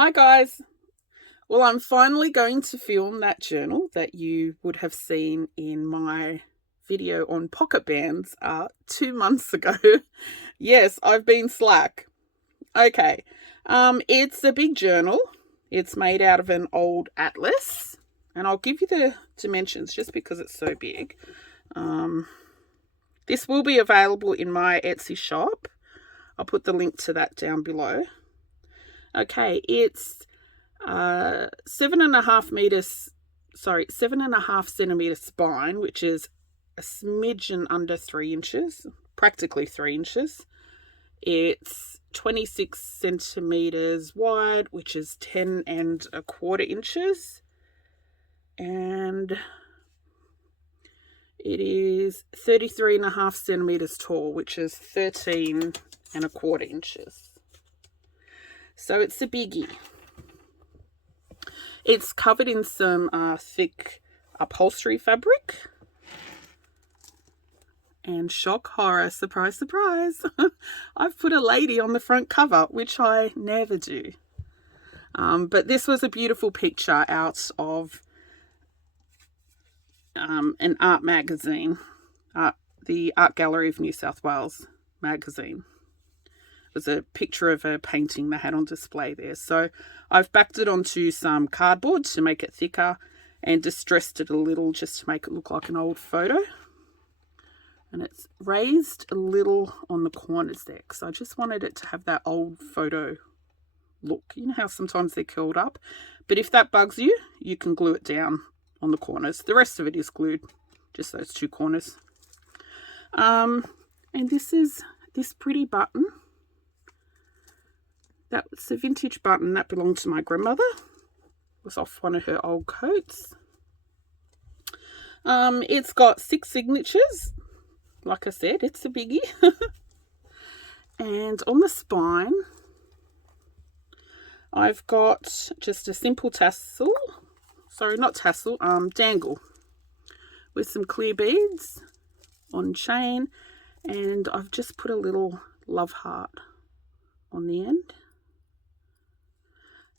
Hi guys. Well, I'm finally going to film that journal that you would have seen in my video on pocket bands 2 months ago. Yes, I've been slack. Okay. It's a big journal. It's made out of an old atlas, and I'll give you the dimensions just because it's so big. This will be available in my Etsy shop. I'll put the link to that down below. Okay, it's 7.5 centimeters spine, which is a smidgen under 3 inches, practically 3 inches. It's 26 centimeters wide, which is 10.25 inches, and it is 33.5 centimeters tall, which is 13.25 inches. So it's a biggie. It's covered in some thick upholstery fabric. And shock, horror, surprise, surprise. I've put a lady on the front cover, which I never do. But this was a beautiful picture out of an art magazine, the Art Gallery of New South Wales magazine. It was a picture of a painting they had on display there. So I've backed it onto some cardboard to make it thicker and distressed it a little just to make it look like an old photo. And it's raised a little on the corners there because I just wanted it to have that old photo look. You know how sometimes they're curled up? But if that bugs you, you can glue it down on the corners. The rest of it is glued, just those 2 corners. And this is this pretty button. That's a vintage button that belonged to my grandmother. It was off one of her old coats. It's got 6 signatures. Like I said, it's a biggie. And on the spine, I've got just a simple tassel. Sorry, not tassel, dangle. With some clear beads on chain. And I've just put a little love heart on the end.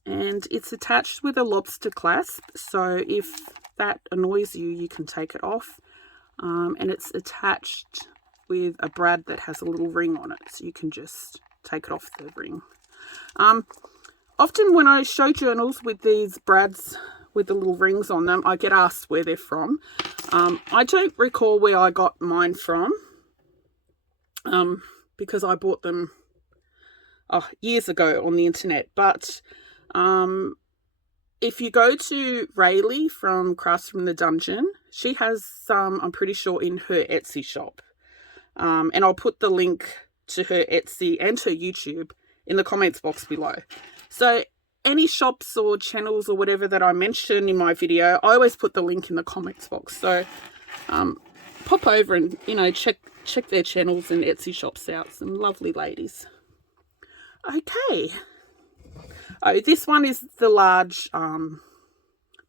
And it's attached with a lobster clasp, so if that annoys you, you can take it off. And it's attached with a brad that has a little ring on it, so you can just take it off the ring. Often when I show journals with these brads with the little rings on them, I get asked where they're from. I don't recall where I got mine from, because I bought them years ago on the internet, but if you go to Raelie from Crafts from the Dungeon, she has some, I'm pretty sure, in her Etsy shop. And I'll put the link to her Etsy and her YouTube in the comments box below. So any shops or channels or whatever that I mention in my video, I always put the link in the comments box. So pop over and, check their channels and Etsy shops out. Some lovely ladies. Okay. Oh, this one is the large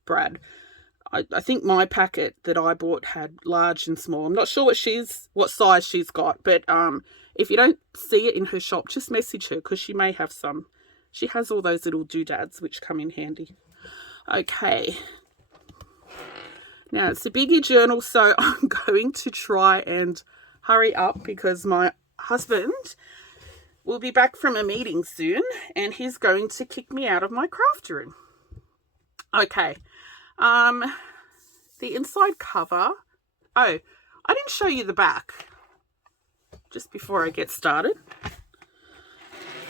brad. I think my packet that I bought had large and small. I'm not sure what size she's got, but if you don't see it in her shop, just message her because she may have some. She has all those little doodads which come in handy. Okay. Now, it's a biggie journal, so I'm going to try and hurry up because my husband will be back from a meeting soon and he's going to kick me out of my craft room. Okay. The inside cover. Oh, I didn't show you the back just before I get started.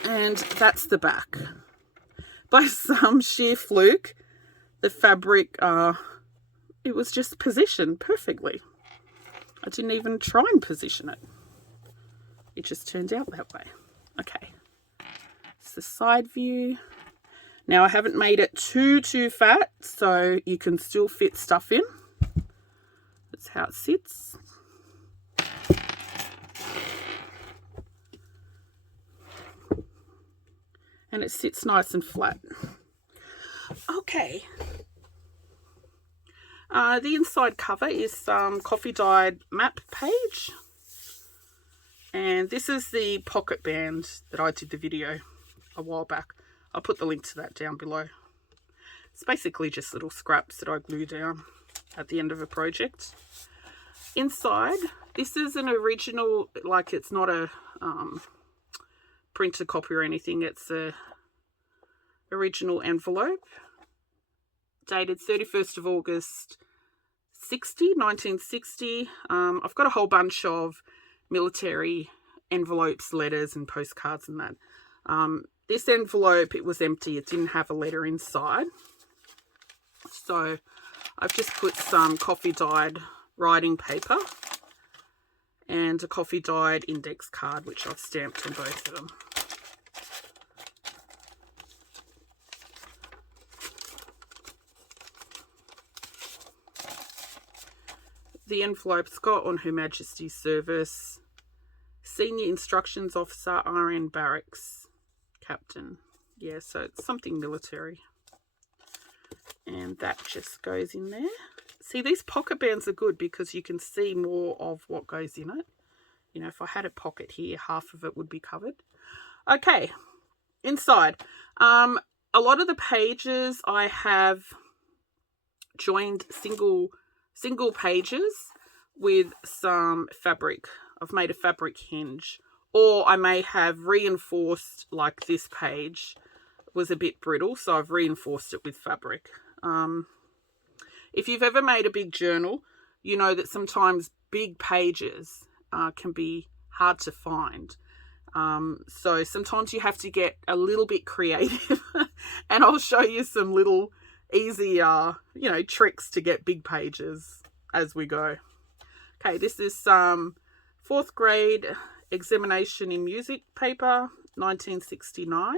And that's the back. By some sheer fluke, the fabric, it was just positioned perfectly. I didn't even try and position it. It just turned out that way. Okay, it's the side view. Now I haven't made it too fat, so you can still fit stuff in. That's how it sits. And it sits nice and flat. Okay. The inside cover is some coffee dyed map page. And this is the pocket band that I did the video a while back. I'll put the link to that down below. It's basically just little scraps that I glue down at the end of a project. Inside, this is an original, like it's not a printer copy or anything. It's a original envelope dated 31st of August 1960. I've got a whole bunch of military envelopes, letters and postcards and that. This envelope, it was empty. It didn't have a letter inside. So I've just put some coffee dyed writing paper and a coffee dyed index card, which I've stamped on both of them. The envelope's got "On Her Majesty's Service, Senior Instructions Officer, RN Barracks, Captain." Yeah, so it's something military. And that just goes in there. See, these pocket bands are good because you can see more of what goes in it. You know, if I had a pocket here, half of it would be covered. Okay, inside. A lot of the pages I have joined single pages with some fabric. I've made a fabric hinge, or I may have reinforced, like this page was a bit brittle, so I've reinforced it with fabric. If you've ever made a big journal, you know that sometimes big pages can be hard to find. So sometimes you have to get a little bit creative and I'll show you some little easy, you know, tricks to get big pages as we go. Okay, this is some 4th grade examination in music paper, 1969.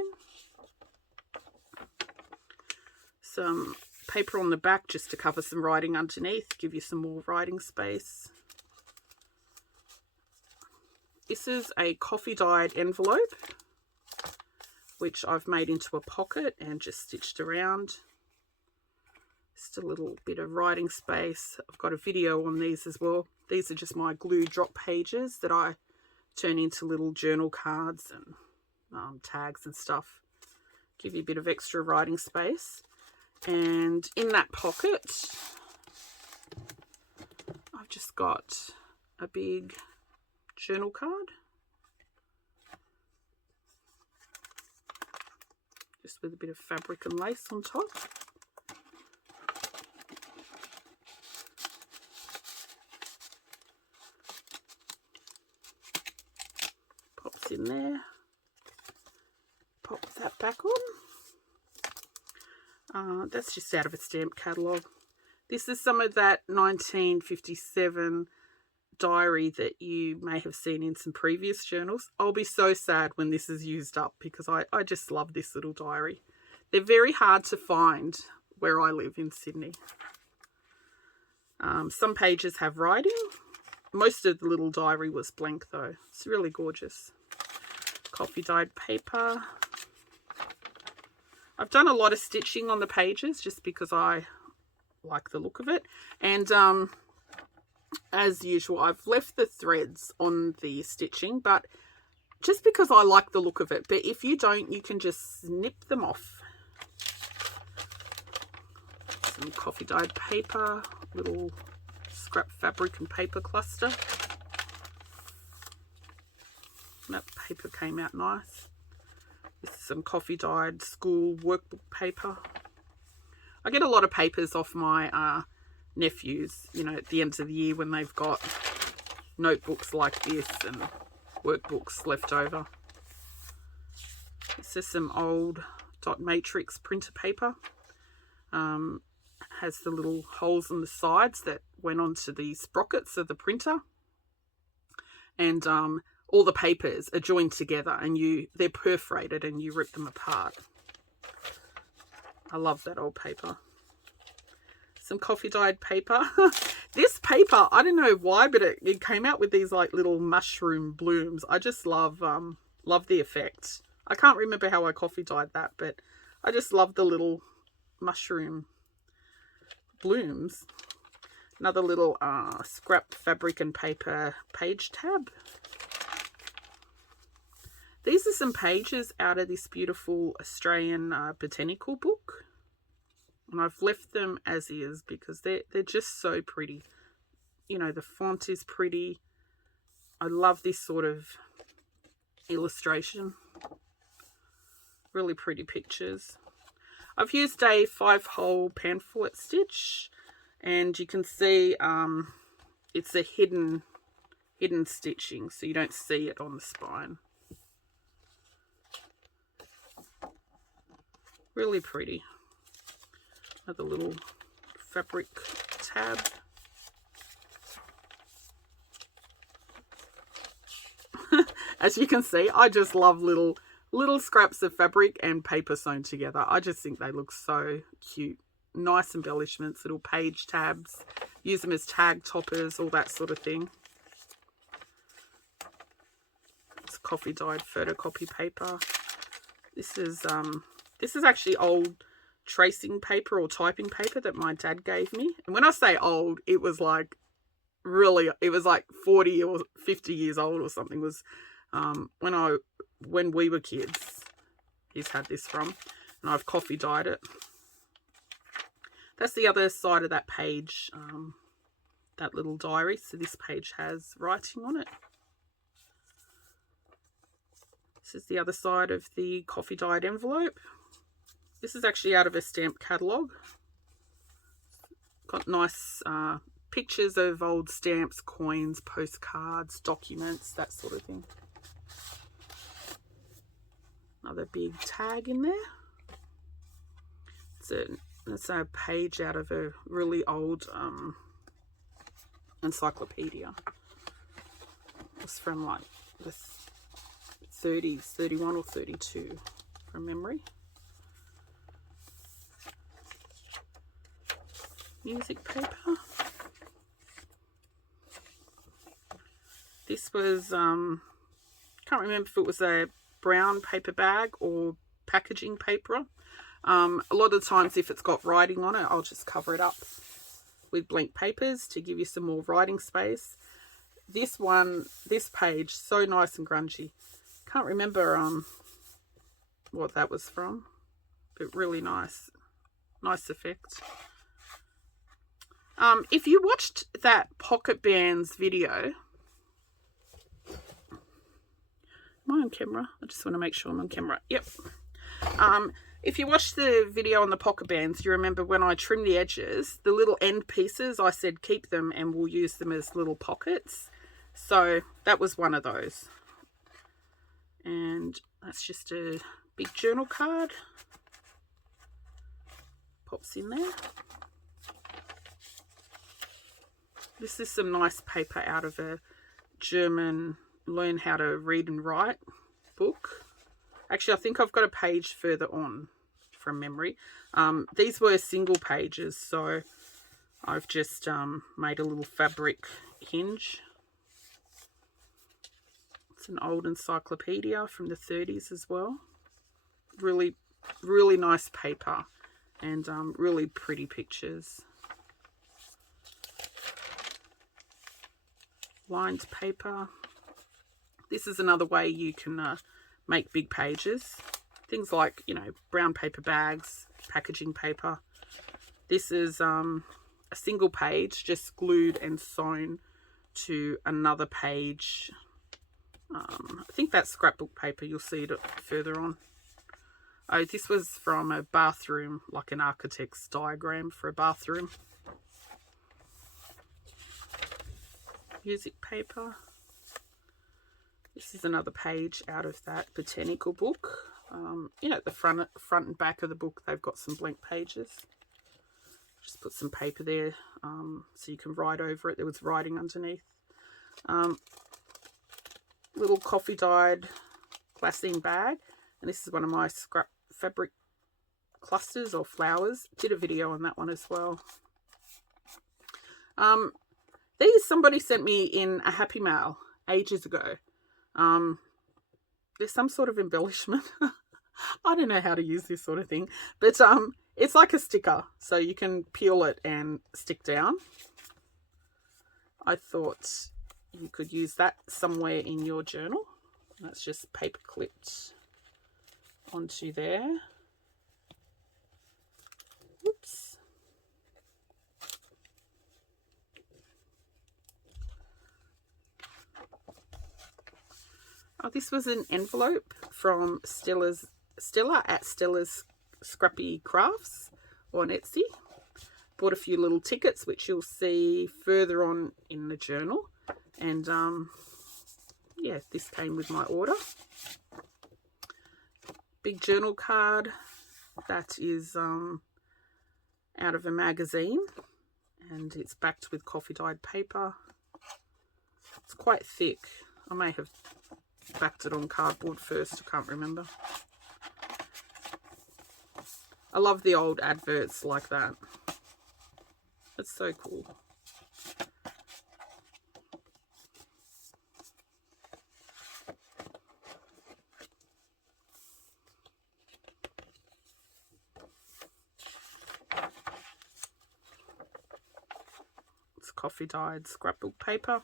Some paper on the back just to cover some writing underneath, give you some more writing space. This is a coffee dyed envelope, which I've made into a pocket and just stitched around. Just a little bit of writing space. I've got a video on these as well. These are just my glue drop pages that I turn into little journal cards and tags and stuff. Give you a bit of extra writing space. And in that pocket, I've just got a big journal card. Just with a bit of fabric and lace on top. Pops in there. Pop that back on. That's just out of a stamp catalogue. This is some of that 1957 diary that you may have seen in some previous journals. I'll be so sad when this is used up because I just love this little diary. They're very hard to find where I live in Sydney. Some pages have writing. Most of the little diary was blank though. It's really gorgeous. Coffee dyed paper. I've done a lot of stitching on the pages just because I like the look of it. And as usual, I've left the threads on the stitching, but just because I like the look of it. But if you don't, you can just snip them off. Some coffee dyed paper, little scrap fabric and paper cluster. That paper came out nice. This is some coffee dyed school workbook paper. I get a lot of papers off my nephews, you know, at the end of the year when they've got notebooks like this and workbooks left over. This is some old dot matrix printer paper. Has the little holes on the sides that went onto the sprockets of the printer. And all the papers are joined together and they're perforated and you rip them apart. I love that old paper. Some coffee dyed paper. This paper, I don't know why, but it came out with these like little mushroom blooms. I just love the effect. I can't remember how I coffee dyed that, but I just love the little mushroom blooms. Another little scrap fabric and paper page tab. These are some pages out of this beautiful Australian botanical book. And I've left them as is because they're just so pretty. You know, the font is pretty. I love this sort of illustration. Really pretty pictures. I've used a 5-hole pan fillet stitch, and you can see it's a hidden stitching, so you don't see it on the spine. Really pretty. Another little fabric tab. As you can see, I just love little scraps of fabric and paper sewn together. I just think they look so cute. Nice embellishments, little page tabs. Use them as tag toppers, all that sort of thing. It's coffee dyed photocopy paper. This is actually old tracing paper or typing paper that my dad gave me. And when I say old, it was like really, it was like 40 or 50 years old or something. It was when we were kids. He's had this from, and I've coffee dyed it. That's the other side of that page, that little diary. So this page has writing on it. This is the other side of the coffee dyed envelope. This is actually out of a stamp catalogue. Got nice pictures of old stamps, coins, postcards, documents, that sort of thing. Another big tag in there. It's a page out of a really old encyclopedia. It's from like the 30s, 31 or 32 from memory. Music paper. This was, can't remember if it was a brown paper bag or packaging paper. A lot of times if it's got writing on it, I'll just cover it up with blank papers to give you some more writing space. This page, so nice and grungy. Can't remember what that was from, but really nice effect. If you watched that pocket bands video, am I on camera? I just want to make sure I'm on camera. Yep. If you watched the video on the pocket bands, you remember when I trimmed the edges, the little end pieces, I said keep them and we'll use them as little pockets. So that was one of those. And that's just a big journal card. Pops in there. This is some nice paper out of a German Learn How to Read and Write book. Actually, I think I've got a page further on from memory. These were single pages, so I've just made a little fabric hinge. It's an old encyclopedia from the 30s as well. Really, really nice paper and really pretty pictures. Lined paper. This is another way you can make big pages. Things like, you know, brown paper bags, packaging paper. This is a single page just glued and sewn to another page. I think that's scrapbook paper. You'll see it further on. Oh, this was from a bathroom, like an architect's diagram for a bathroom. Music paper. This is another page out of that botanical book. You know, at the front and back of the book, they've got some blank pages. Just put some paper there so you can write over it. There was writing underneath. Little coffee dyed glassine bag. And this is one of my scrap fabric clusters or flowers. Did a video on that one as well. These somebody sent me in a Happy Mail ages ago. There's some sort of embellishment. I don't know how to use this sort of thing, but it's like a sticker, so you can peel it and stick down. I thought you could use that somewhere in your journal. That's just paper clipped onto there. Oops. Oh, this was an envelope from Stella at Stella's Scrappy Crafts on Etsy. Bought a few little tickets, which you'll see further on in the journal. And yeah, this came with my order. Big journal card that is out of a magazine, and it's backed with coffee dyed paper. It's quite thick. I may have backed it on cardboard first, I can't remember. I love the old adverts like that. It's so cool. It's coffee dyed scrapbook paper.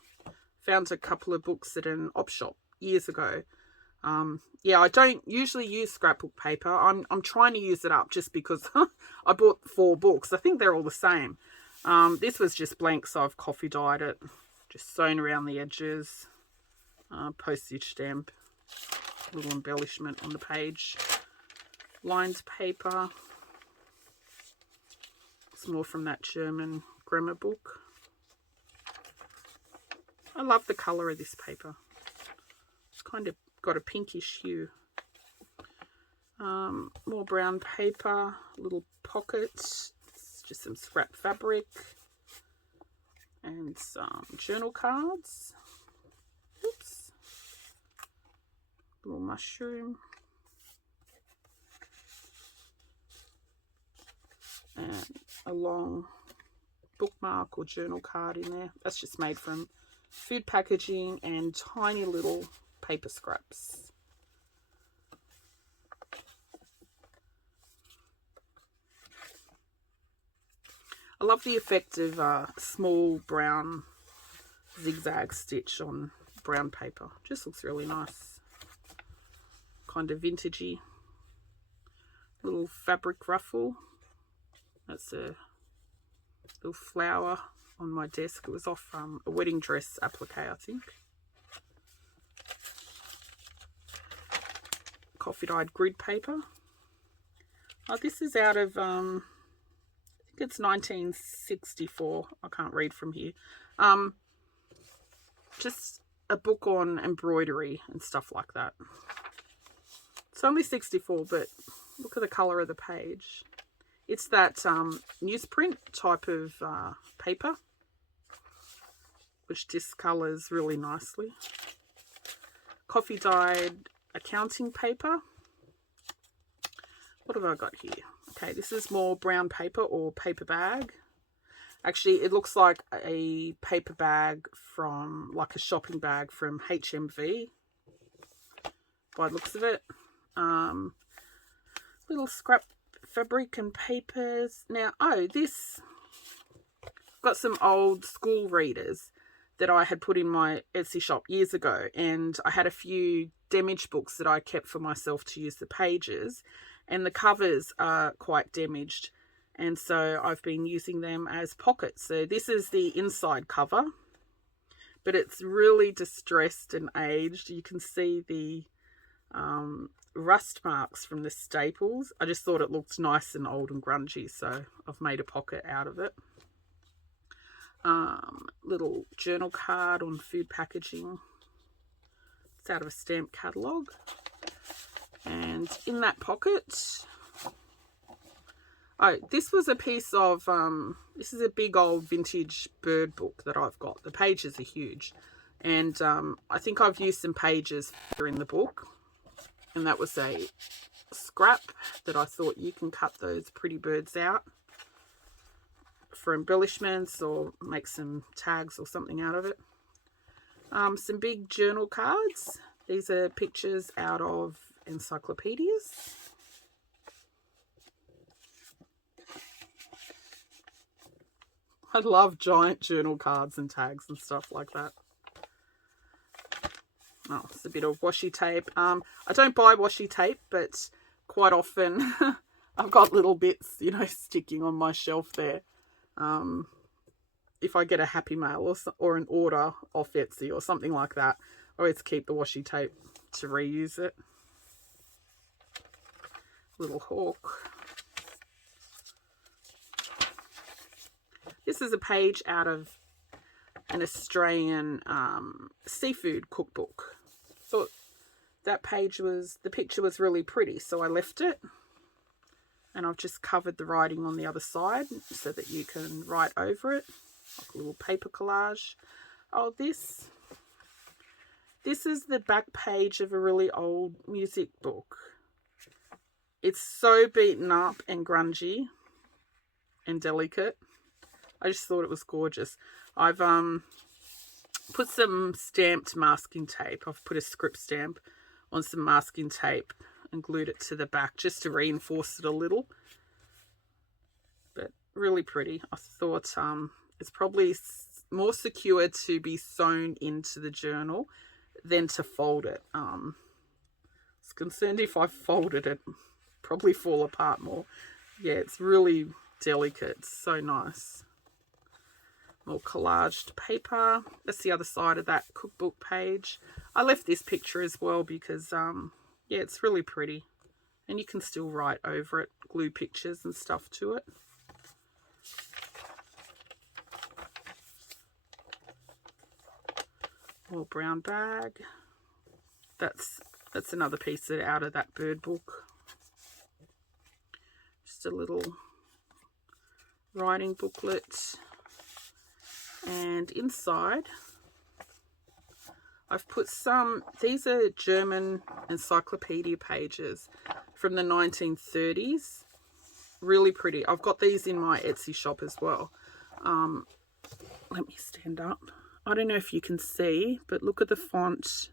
Found a couple of books at an op shop years ago. Yeah, I don't usually use scrapbook paper. I'm trying to use it up just because I bought 4 books. I think they're all the same. This was just blank, so I've coffee dyed it. Just sewn around the edges. Postage stamp. Little embellishment on the page. Lined paper. It's more from that German grammar book. I love the colour of this paper. It's kind of got a pinkish hue. More brown paper, little pockets, just some scrap fabric, and some journal cards. Oops. Little mushroom. And a long bookmark or journal card in there. That's just made from food packaging and tiny little paper scraps. I love the effect of small brown zigzag stitch on brown paper. Just looks really nice. Kind of vintagey. Little fabric ruffle. That's a little flower on my desk. It was off a wedding dress applique, I think. Coffee dyed grid paper. Oh, this is out of I think it's 1964. I can't read from here. Just a book on embroidery and stuff like that. It's only 64, but look at the colour of the page. It's that newsprint type of paper, which discolours really nicely. Coffee dyed accounting paper. What have I got here? Okay, this is more brown paper or paper bag. Actually, it looks like a paper bag from, like a shopping bag from HMV, by the looks of it. Little scrap fabric and papers. Now, this got some old school readers that I had put in my Etsy shop years ago, and I had a few damaged books that I kept for myself to use the pages, and the covers are quite damaged, and so I've been using them as pockets. So this is the inside cover, but it's really distressed and aged. You can see the rust marks from the staples. I just thought it looked nice and old and grungy, so I've made a pocket out of it. Little journal card on food packaging. It's out of a stamp catalogue. And in that pocket, this was a piece of, this is a big old vintage bird book that I've got. The pages are huge. And I think I've used some pages in the book. And that was a scrap that I thought you can cut those pretty birds out for embellishments or make some tags or something out of it. Some big journal cards. These are pictures out of encyclopedias. I love giant journal cards and tags and stuff like that. Oh, it's a bit of washi tape. I don't buy washi tape, but quite often I've got little bits, you know, sticking on my shelf there. If I get a Happy Mail or an order off Etsy or something like that, I always keep the washi tape to reuse it. Little hawk. This is a page out of an Australian seafood cookbook. Thought that the picture was really pretty, so I left it. And I've just covered the writing on the other side so that you can write over it, like a little paper collage. Oh, this is the back page of a really old music book. It's so beaten up and grungy and delicate. I just thought it was gorgeous. I've put some stamped masking tape. I've put a script stamp on some masking tape and glued it to the back just to reinforce it a little. But really pretty. I thought it's probably more secure to be sewn into the journal than to fold it. I was concerned if I folded it, probably fall apart more. Yeah, it's really delicate. It's so nice. More collaged paper. That's the other side of that cookbook page. I left this picture as well because yeah, it's really pretty, and you can still write over it, glue pictures and stuff to it. More brown bag. That's another piece out of that bird book. Just a little writing booklet. And inside, I've put these are German encyclopedia pages from the 1930s. Really pretty. I've got these in my Etsy shop as well. Let me stand up. I don't know if you can see, but look at the font.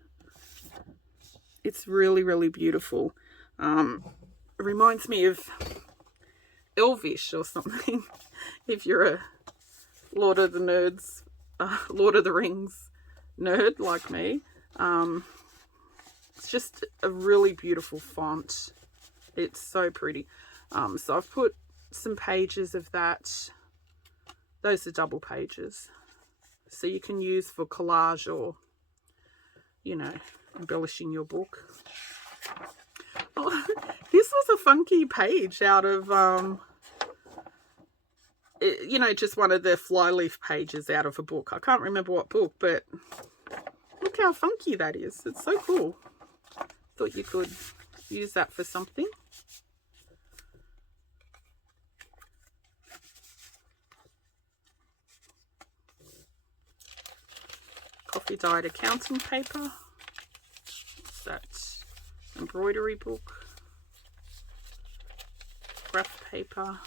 It's really, really beautiful. It reminds me of Elvish or something. If you're a Lord of the Rings nerd like me. It's just a really beautiful font. It's so pretty. So I've put some pages of that. Those are double pages. So you can use for collage or, you know, embellishing your book. Oh, this was a funky page out of, you know, just one of the flyleaf pages out of a book. I can't remember what book, but look how funky that is. It's so cool. Thought you could use that for something. Coffee dyed accounting paper. What's that? Embroidery book. Graph paper.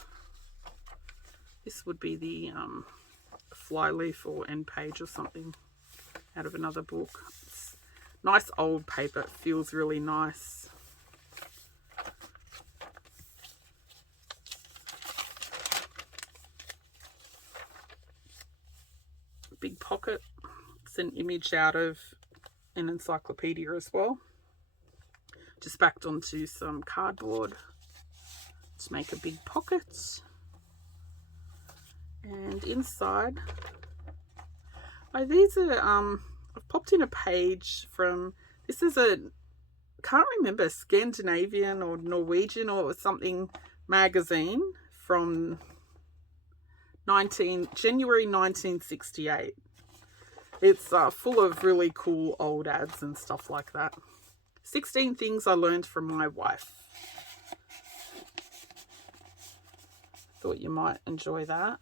This would be the flyleaf or end page or something out of another book. It's nice old paper. It feels really nice. Big pocket. It's an image out of an encyclopedia as well. Just backed onto some cardboard to make a big pocket. And inside, oh, these are, I've popped in a page from, this is can't remember, Scandinavian or Norwegian or something magazine from January 1968. It's full of really cool old ads and stuff like that. 16 things I learned from my wife. Thought you might enjoy that.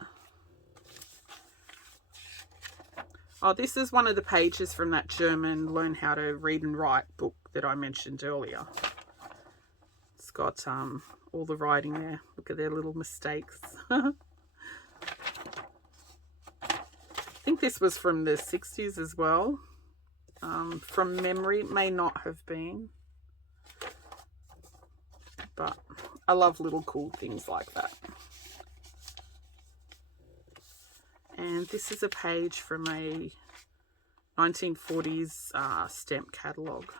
Oh, this is one of the pages from that German Learn How to Read and Write book that I mentioned earlier. It's got all the writing there. Look at their little mistakes. I think this was from the 60s as well. From memory, may not have been. But I love little cool things like that. And this is a page from a 1940s stamp catalogue.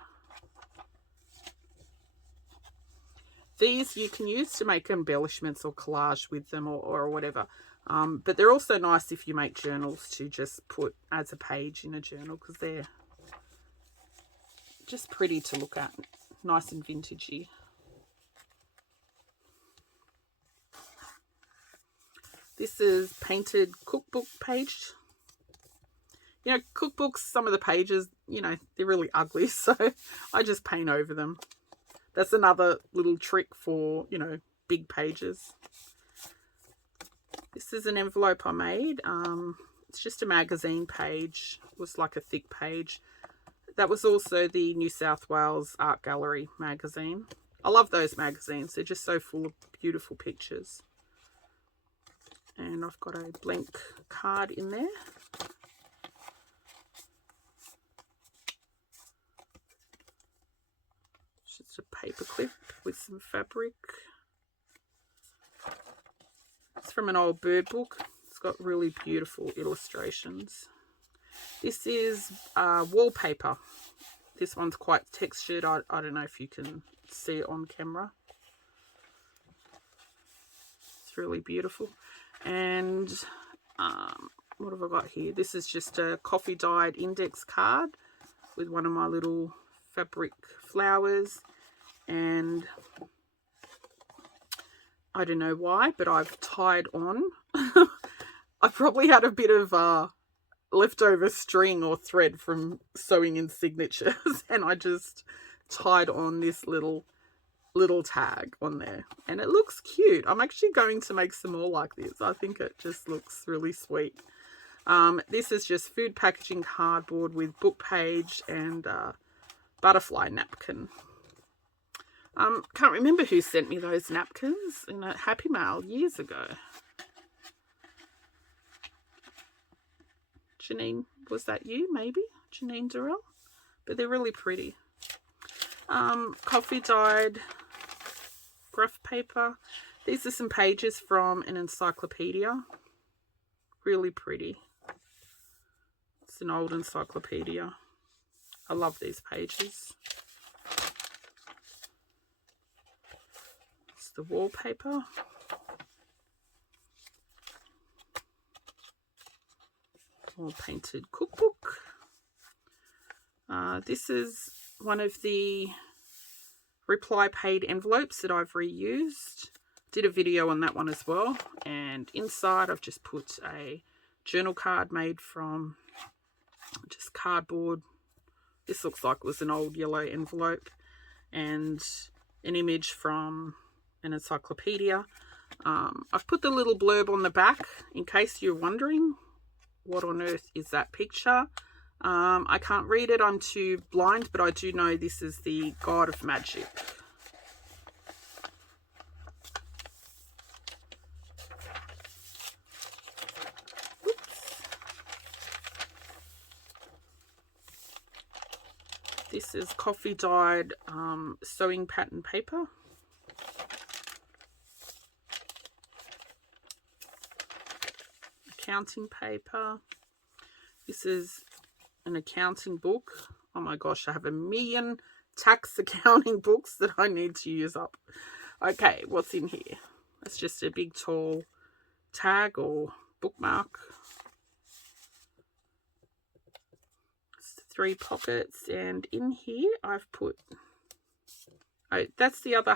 These you can use to make embellishments or collage with them, or whatever. But they're also nice if you make journals to just put as a page in a journal, because they're just pretty to look at. Nice and vintagey. This is painted cookbook page. You know, cookbooks, some of the pages, you know, they're really ugly, so I just paint over them. That's another little trick for, you know, big pages. This is an envelope I made. It's just a magazine page. It was like a thick page. That was also the New South Wales Art Gallery magazine. I love those magazines. They're just so full of beautiful pictures. And I've got a blank card in there. Just a paper clip with some fabric. It's from an old bird book. It's got really beautiful illustrations. This is wallpaper. This one's quite textured. I don't know if you can see it on camera. It's really beautiful. And what have I got here? This is just a coffee dyed index card with one of my little fabric flowers, and I don't know why, but I've tied on. I probably had a bit of leftover string or thread from sewing in signatures, and I just tied on this little tag on there, and it looks cute. I'm actually going to make some more like this. I think it just looks really sweet. This is just food packaging cardboard with book page and butterfly napkin. Can't remember who sent me those napkins in a Happy Mail years ago. Janine, was that you? Maybe Janine Durrell. But they're really pretty. Coffee dyed graph paper. These are some pages from an encyclopedia. Really pretty. It's an old encyclopedia. I love these pages. It's the wallpaper. All painted cookbook. This is one of the reply paid envelopes that I've reused. Did a video on that one as well. And inside I've just put a journal card made from just cardboard. This looks like it was an old yellow envelope, and an image from an encyclopedia. I've put the little blurb on the back in case you're wondering what on earth is that picture. I can't read it, I'm too blind, but I do know this is the God of Magic. This is coffee dyed sewing pattern paper. Accounting paper. This is an accounting book. Oh my gosh, I have a million tax accounting books that I need to use up. Okay, what's in here? It's just a big tall tag or bookmark. 3 pockets, and in here I've put, oh, that's the other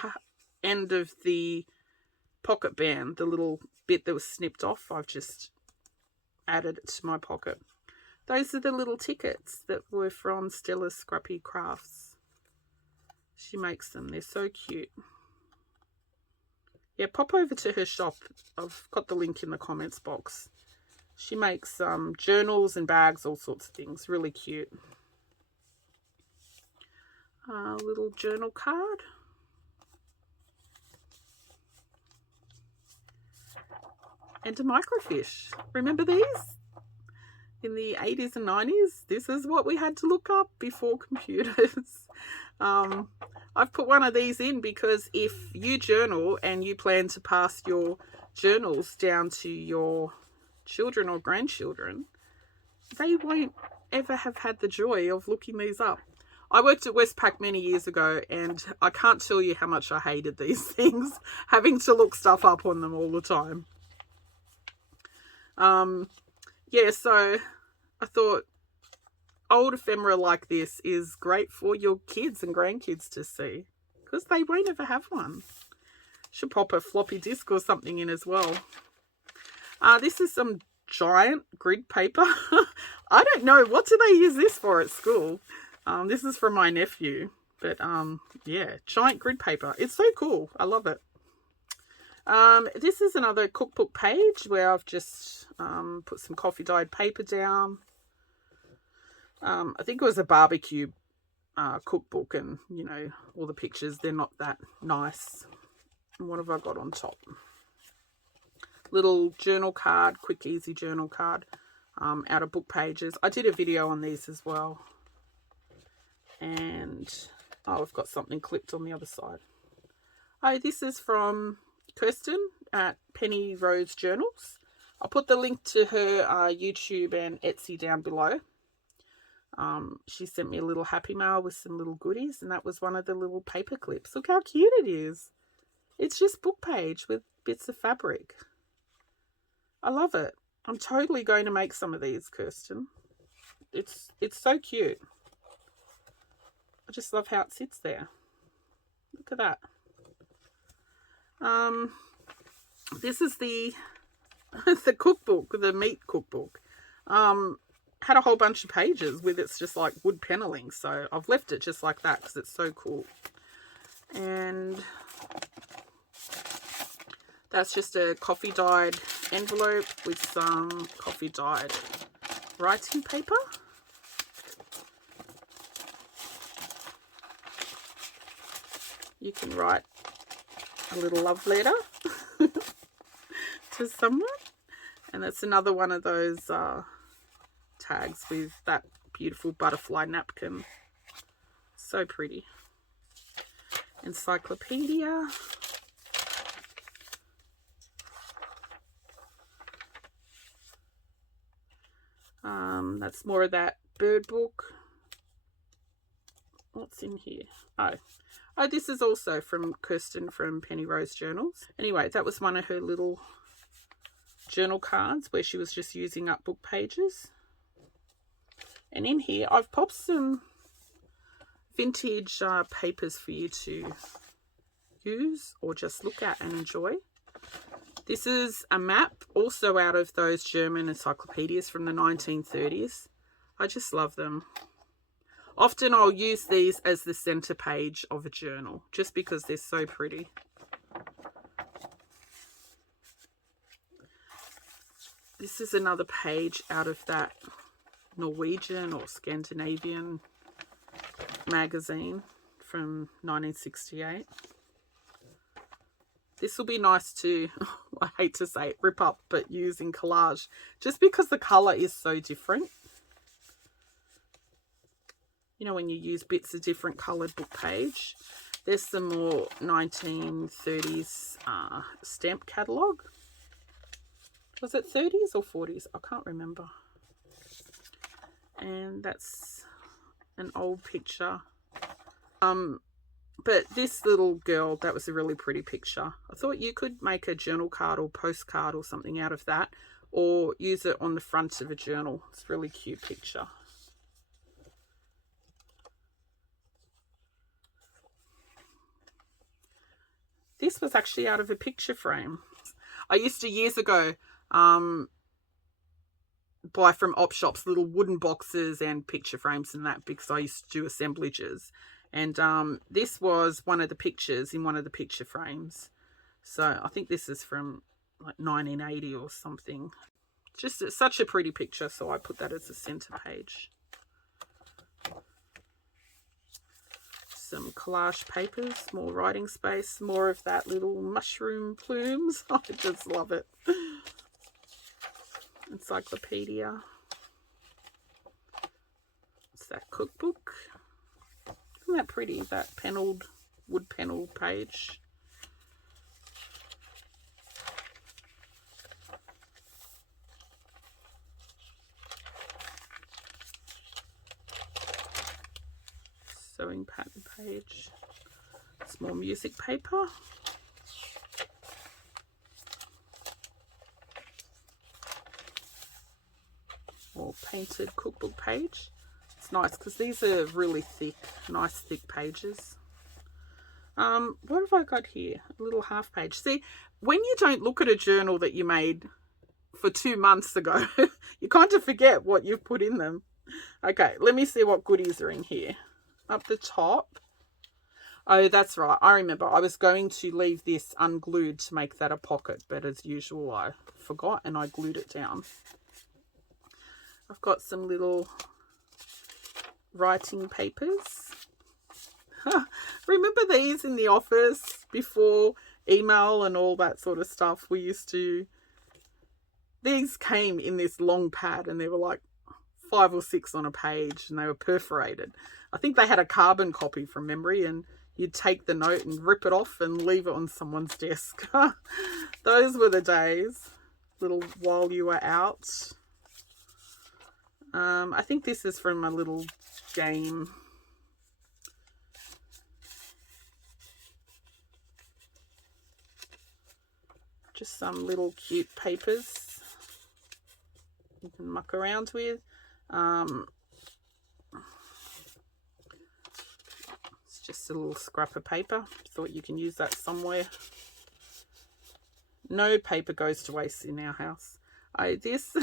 end of the pocket band, the little bit that was snipped off. I've just added it to my pocket. Those are the little tickets that were from Stella's Scrappy Crafts. She makes them. They're so cute. Yeah, pop over to her shop. I've got the link in the comments box. She makes journals and bags, all sorts of things. Really cute. Little journal card. And a microfiche. Remember these? In the 80s and 90s, this is what we had to look up before computers. I've put one of these in because if you journal and you plan to pass your journals down to your children or grandchildren, they won't ever have had the joy of looking these up. I worked at Westpac many years ago, and I can't tell you how much I hated these things, having to look stuff up on them all the time. Yeah, so I thought old ephemera like this is great for your kids and grandkids to see, because they won't ever have one. Should pop a floppy disk or something in as well. This is some giant grid paper. I don't know, what do they use this for at school? This is from my nephew, but yeah, giant grid paper. It's so cool. I love it. This is another cookbook page where I've just put some coffee dyed paper down. I think it was a barbecue cookbook, and you know, all the pictures, they're not that nice. And what have I got on top? Little journal card, quick easy journal card out of book pages. I did a video on these as well. And oh, I've got something clipped on the other side. Oh, this is from Kirsten at Penny Rose Journals. I'll put the link to her YouTube and Etsy down below. She sent me a little happy mail with some little goodies, and that was one of the little paper clips. Look how cute it is. It's just book page with bits of fabric. I love it. I'm totally going to make some of these, Kirsten. It's so cute. I just love how it sits there. Look at that. This is the the cookbook, the meat cookbook. Had a whole bunch of pages with it's just like wood paneling, so I've left it just like that because it's so cool. And that's just a coffee dyed envelope with some coffee dyed writing paper. You can write a little love letter to someone. And that's another one of those tags with that beautiful butterfly napkin. So pretty. Encyclopedia. That's more of that bird book. What's in here? Oh, this is also from Kirsten from Penny Rose Journals. Anyway, that was one of her little journal cards where she was just using up book pages. And in here, I've popped some vintage papers for you to use or just look at and enjoy. This is a map, also out of those German encyclopedias from the 1930s. I just love them. Often I'll use these as the center page of a journal, just because they're so pretty. This is another page out of that Norwegian or Scandinavian magazine from 1968. This will be nice to, I hate to say it, rip up, but use in collage, just because the colour is so different. You know, when you use bits of different coloured book page. There's some more 1930s stamp catalogue. Was it 30s or 40s? I can't remember. And that's an old picture. But this little girl, that was a really pretty picture. I thought you could make a journal card or postcard or something out of that, or use it on the front of a journal. It's a really cute picture. This was actually out of a picture frame. I used to, years ago, buy from op shops little wooden boxes and picture frames and that, because I used to do assemblages. And this was one of the pictures in one of the picture frames. So I think this is from like 1980 or something. Just such a pretty picture, so I put that as a center page. Some collage papers, more writing space, more of that little mushroom plumes. I just love it. Encyclopedia. It's that cookbook. Isn't that pretty, that panelled, wood panelled page? page. It's more music paper. Or painted cookbook page. It's nice because these are really thick, nice thick pages. What have I got here? A little half page. See, when you don't look at a journal that you made for 2 months ago, you kind of forget what you've put in them. Okay, let me see what goodies are in here. Up the top. Oh, that's right. I remember I was going to leave this unglued to make that a pocket, but as usual, I forgot and I glued it down. I've got some little writing papers. Remember these in the office before email and all that sort of stuff? We used to, these came in this long pad and there were like 5 or 6 on a page and they were perforated. I think they had a carbon copy from memory, and you'd take the note and rip it off and leave it on someone's desk. Those were the days, little while you were out. I think this is from a little game. Just some little cute papers you can muck around with. It's just a little scrap of paper. Thought you can use that somewhere. No paper goes to waste in our house. This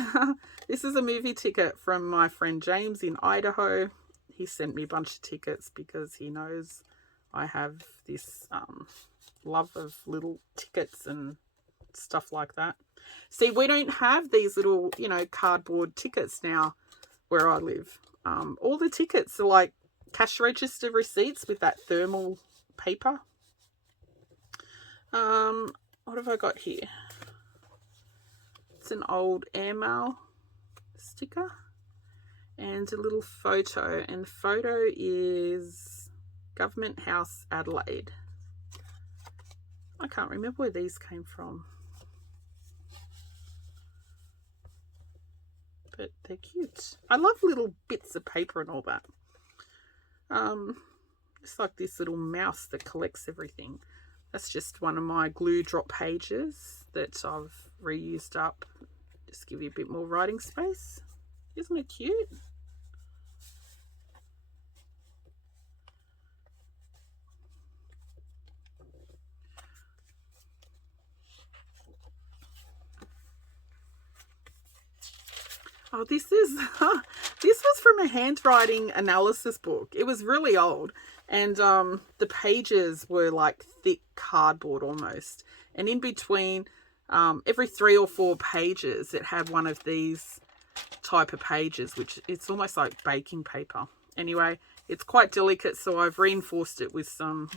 is a movie ticket from my friend James in Idaho. He sent me a bunch of tickets because he knows I have this love of little tickets and stuff like that. See, we don't have these little, you know, cardboard tickets now where I live. All the tickets are like cash register receipts with that thermal paper. What have I got here? It's an old airmail sticker and a little photo, and the photo is Government House, Adelaide. I can't remember where these came from, but they're cute. I love little bits of paper and all that. It's like this little mouse that collects everything. That's just one of my glue drop pages that I've reused up. Just give you a bit more writing space. Isn't it cute? Oh, this is this was from a handwriting analysis book. It was really old, and the pages were like thick cardboard almost, and in between every 3 or 4 pages it had one of these type of pages, which it's almost like baking paper. Anyway, it's quite delicate, so I've reinforced it with some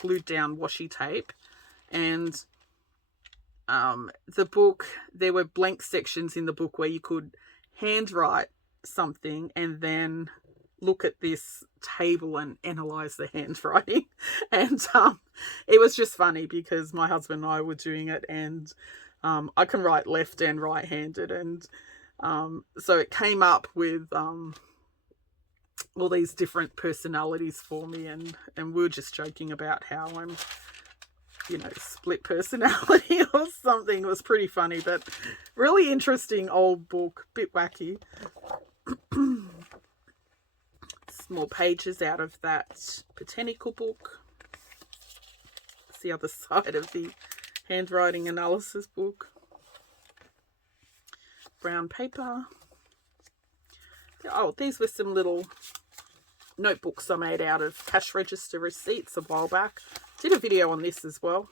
glued down washi tape. And the book, there were blank sections in the book where you could handwrite something and then look at this table and analyze the handwriting. And it was just funny because my husband and I were doing it, and I can write left and right handed, and so it came up with all these different personalities for me, and we were just joking about how I'm, you know, split personality or something. It was pretty funny, but really interesting old book, bit wacky. Small pages out of that botanical book. It's the other side of the handwriting analysis book. Brown paper. Oh, these were some little notebooks I made out of cash register receipts a while back. Did a video on this as well.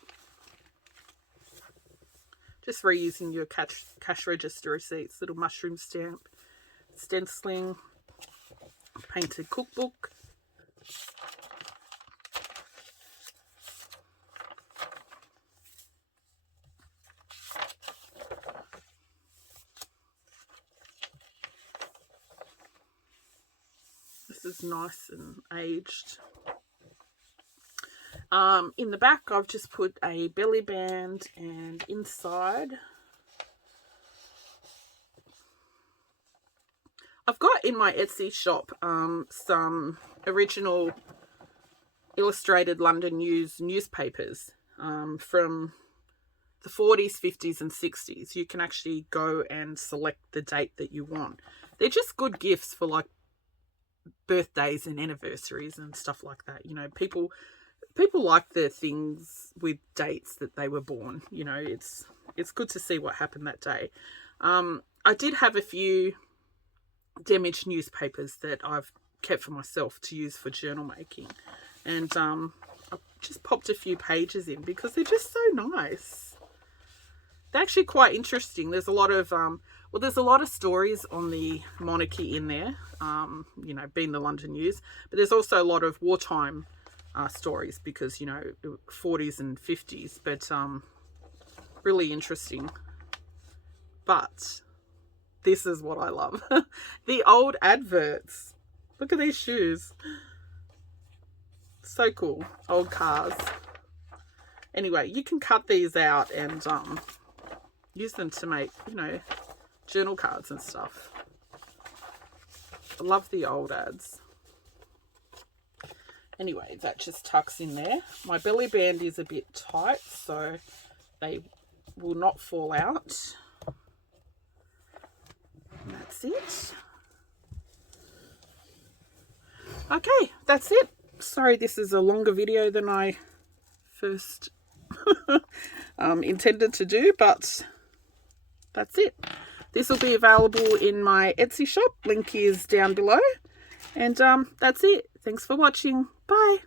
Just reusing your cash register receipts. Little mushroom stamp, stenciling, painted cookbook. This is nice and aged. In the back, I've just put a belly band, and inside I've got in my Etsy shop some original illustrated London News newspapers from the 40s, 50s and 60s. You can actually go and select the date that you want. They're just good gifts for like birthdays and anniversaries and stuff like that. You know, people like the things with dates that they were born. You know, it's good to see what happened that day. I did have a few damaged newspapers that I've kept for myself to use for journal making, and I just popped a few pages in because they're just so nice. They're actually quite interesting. There's a lot of there's a lot of stories on the monarchy in there, you know, being the London News, but there's also a lot of wartime stories because, you know, 40s and 50s, but really interesting. But this is what I love. The old adverts. Look at these shoes. So cool. Old cars. Anyway, you can cut these out and use them to make, you know, journal cards and stuff. I love the old ads. Anyway, that just tucks in there. My belly band is a bit tight, so they will not fall out. And that's it. Okay, that's it. Sorry, this is a longer video than I first intended to do, but that's it. This will be available in my Etsy shop. Link is down below. And that's it. Thanks for watching. Bye.